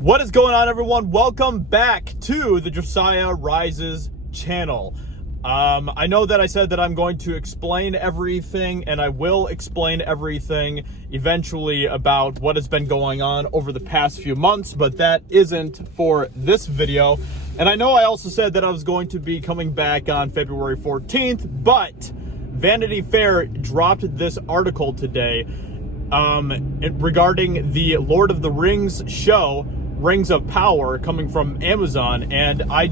What is going on, everyone? Welcome back to the Josiah Rises channel. I know that I said that I'm going to explain everything, and I will explain everything eventually about what has been going on over the past few months, but that isn't for this video. And I know I also said that I was going to be coming back on February 14th, but Vanity Fair dropped this article today regarding the Lord of the Rings show, Rings of Power, coming from Amazon, and I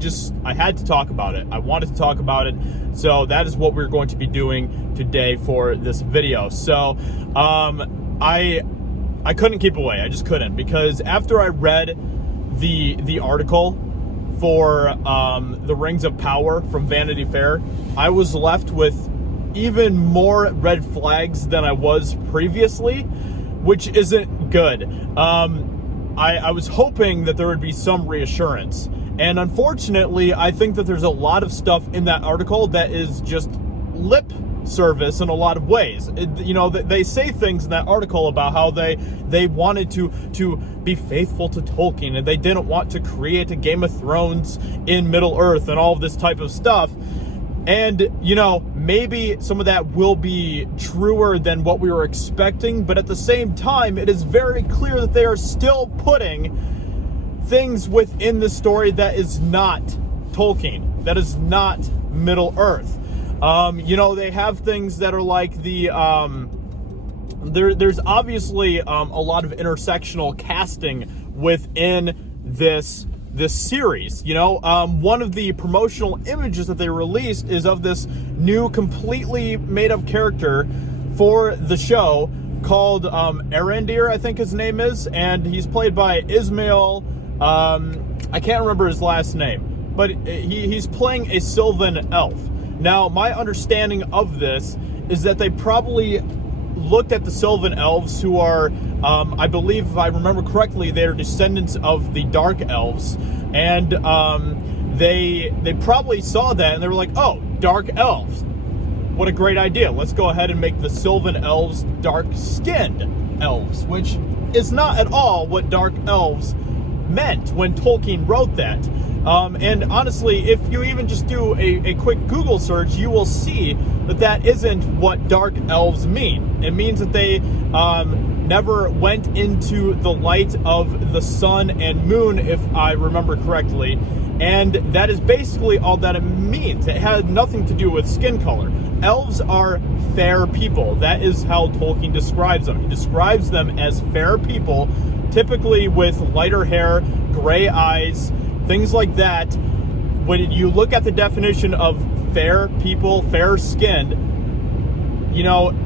had to talk about it. I wanted to talk about it, so that is what we're going to be doing today for this video. So I couldn't keep away. I just couldn't, because after I read the article for the Rings of Power from Vanity Fair, I was left with even more red flags than I was previously, which isn't good. I was hoping that there would be some reassurance, and unfortunately I think that there's a lot of stuff in that article that is just lip service in a lot of ways. They say things in that article about how they wanted to be faithful to Tolkien, and they didn't want to create a Game of Thrones in Middle-earth and all of this type of stuff. And, maybe some of that will be truer than what we were expecting, but at the same time, it is very clear that they are still putting things within the story that is not Tolkien, that is not Middle-earth. They have things that are like there's obviously a lot of intersectional casting within this series. One of the promotional images that they released is of this new completely made up character for the show called Arendir, I think his name is, and he's played by Ismail. I can't remember his last name, but he's playing a Sylvan elf. Now, my understanding of this is that they probably looked at the Sylvan elves, who are, I believe, if I remember correctly, they're descendants of the Dark Elves, and they probably saw that and they were like, oh, Dark Elves, what a great idea. Let's go ahead and make the Sylvan elves dark-skinned elves, which is not at all what Dark Elves meant when Tolkien wrote that. And honestly, if you even just do a quick Google search, you will see that isn't what Dark Elves mean. It means that they never went into the light of the sun and moon, if I remember correctly. And that is basically all that it means. It had nothing to do with skin color. Elves are fair people. That is how Tolkien describes them. He describes them as fair people, typically with lighter hair, gray eyes, things like that. When you look at the definition of fair people, fair-skinned,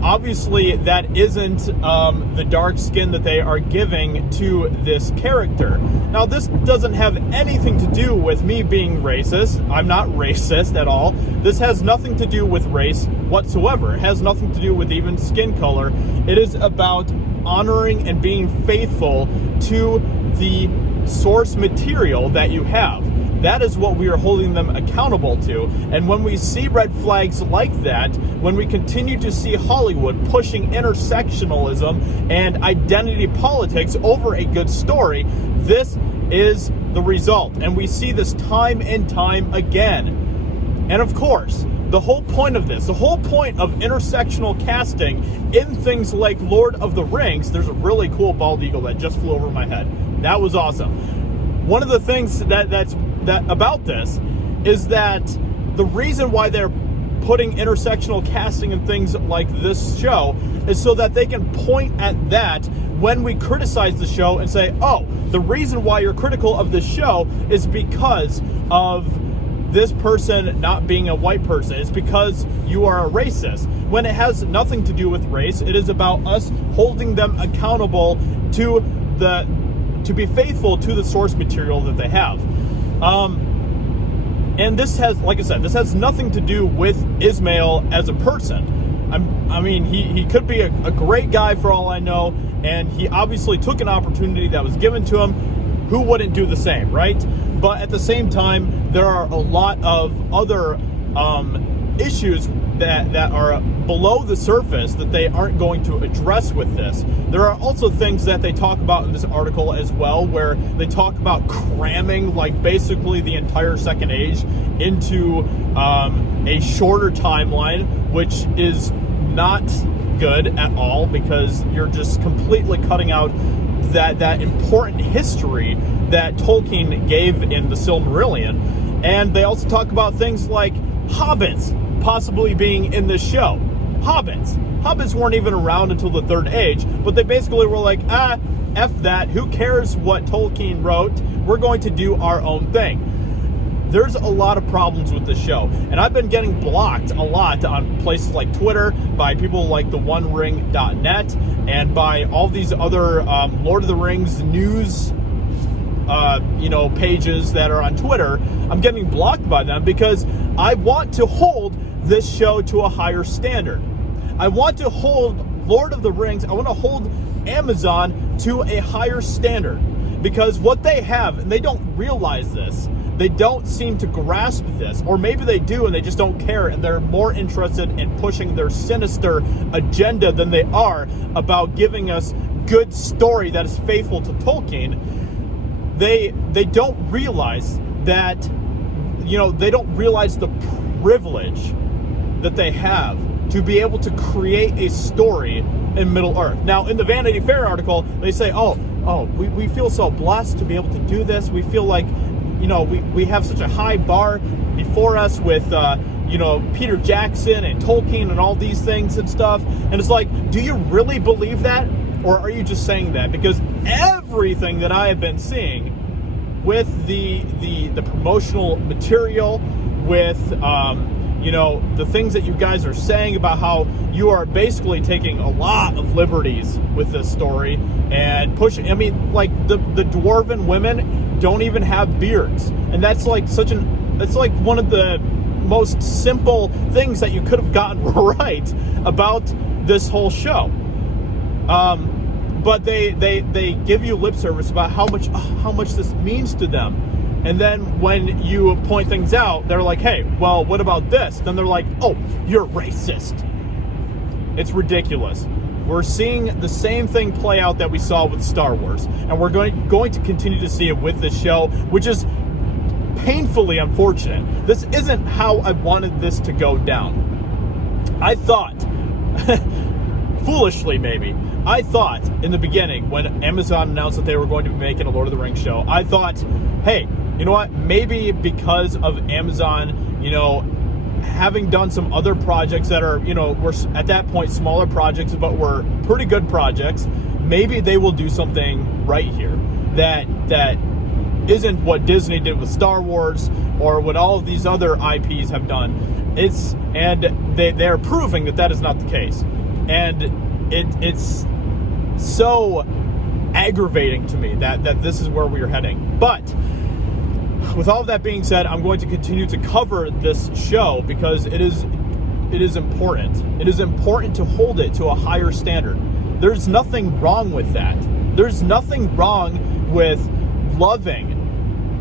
obviously that isn't the dark skin that they are giving to this character. Now, this doesn't have anything to do with me being racist. I'm not racist at all. This has nothing to do with race whatsoever. It has nothing to do with even skin color. It is about honoring and being faithful to the source material that you have. That is what we are holding them accountable to. And when we see red flags like that, when we continue to see Hollywood pushing intersectionalism and identity politics over a good story, this is the result. And we see this time and time again. And of course, the whole point of this, the whole point of intersectional casting in things like Lord of the Rings, there's a really cool bald eagle that just flew over my head. That was awesome. One of the things that about this is that the reason why they're putting intersectional casting and things like this show is so that they can point at that when we criticize the show and say, oh, the reason why you're critical of this show is because of this person not being a white person. It's because you are a racist. When it has nothing to do with race, it is about us holding them accountable to be faithful to the source material that they have. And this has, like I said, this has nothing to do with Ismail as a person. He could be a great guy for all I know, and he obviously took an opportunity that was given to him. Who wouldn't do the same, right? But at the same time, there are a lot of other issues that are below the surface that they aren't going to address with this. There are also things that they talk about in this article as well, where they talk about cramming like basically the entire Second Age into a shorter timeline, which is not good at all, because you're just completely cutting out that important history that Tolkien gave in the Silmarillion. And they also talk about things like hobbits possibly being in this show. Hobbits weren't even around until the Third Age, but they basically were like, F that, who cares what Tolkien wrote, we're going to do our own thing. There's a lot of problems with this show, and I've been getting blocked a lot on places like Twitter, by people like the OneRing.net, and by all these other Lord of the Rings news pages that are on Twitter. I'm getting blocked by them because I want to hold this show to a higher standard. I want to hold Lord of the Rings, I want to hold Amazon to a higher standard, because what they have, and they don't realize this, they don't seem to grasp this, or maybe they do and they just don't care, and they're more interested in pushing their sinister agenda than they are about giving us good story that is faithful to Tolkien. They don't realize that, they don't realize the privilege that they have to be able to create a story in Middle-earth. Now, in the Vanity Fair article, they say, we feel so blessed to be able to do this. We feel like, we have such a high bar before us with, Peter Jackson and Tolkien and all these things and stuff. And it's like, do you really believe that? Or are you just saying that? Because everything that I have been seeing with the promotional material, with, the things that you guys are saying about how you are basically taking a lot of liberties with this story and pushing, like the dwarven women don't even have beards. And that's like it's like one of the most simple things that you could have gotten right about this whole show. But they give you lip service about how much this means to them. And then when you point things out, they're like, hey, well, what about this? Then they're like, oh, you're racist. It's ridiculous. We're seeing the same thing play out that we saw with Star Wars. And we're going to continue to see it with this show, which is painfully unfortunate. This isn't how I wanted this to go down. I thought, foolishly maybe, I thought in the beginning when Amazon announced that they were going to be making a Lord of the Rings show, I thought, hey, you know what, maybe because of Amazon, having done some other projects that are, were at that point smaller projects, but were pretty good projects, maybe they will do something right here that isn't what Disney did with Star Wars or what all of these other IPs have done. They're proving that is not the case. And it's so aggravating to me that this is where we are heading. But with all of that being said, I'm going to continue to cover this show because it is important. It is important to hold it to a higher standard. There's nothing wrong with that. There's nothing wrong with loving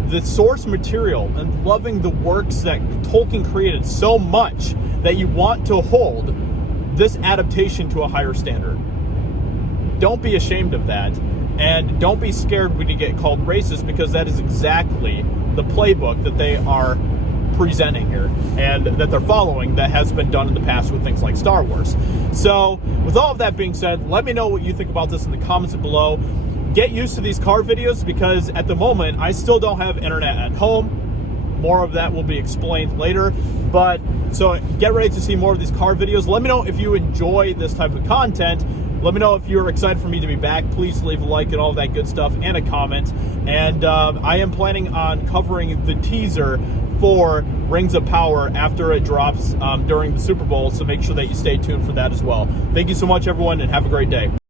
the source material and loving the works that Tolkien created so much that you want to hold this adaptation to a higher standard. Don't be ashamed of that, and don't be scared when you get called racist, because that is exactly the playbook that they are presenting here and that they're following that has been done in the past with things like Star Wars. So with all of that being said, let me know what you think about this in the comments below. Get used to these car videos, because at the moment I still don't have internet at home. More of that will be explained later, but so get ready to see more of these car videos. Let me know if you enjoy this type of content. Let me know if you're excited for me to be back. Please leave a like and all that good stuff and a comment. And I am planning on covering the teaser for Rings of Power after it drops during the Super Bowl, so make sure that you stay tuned for that as well. Thank you so much, everyone, and have a great day.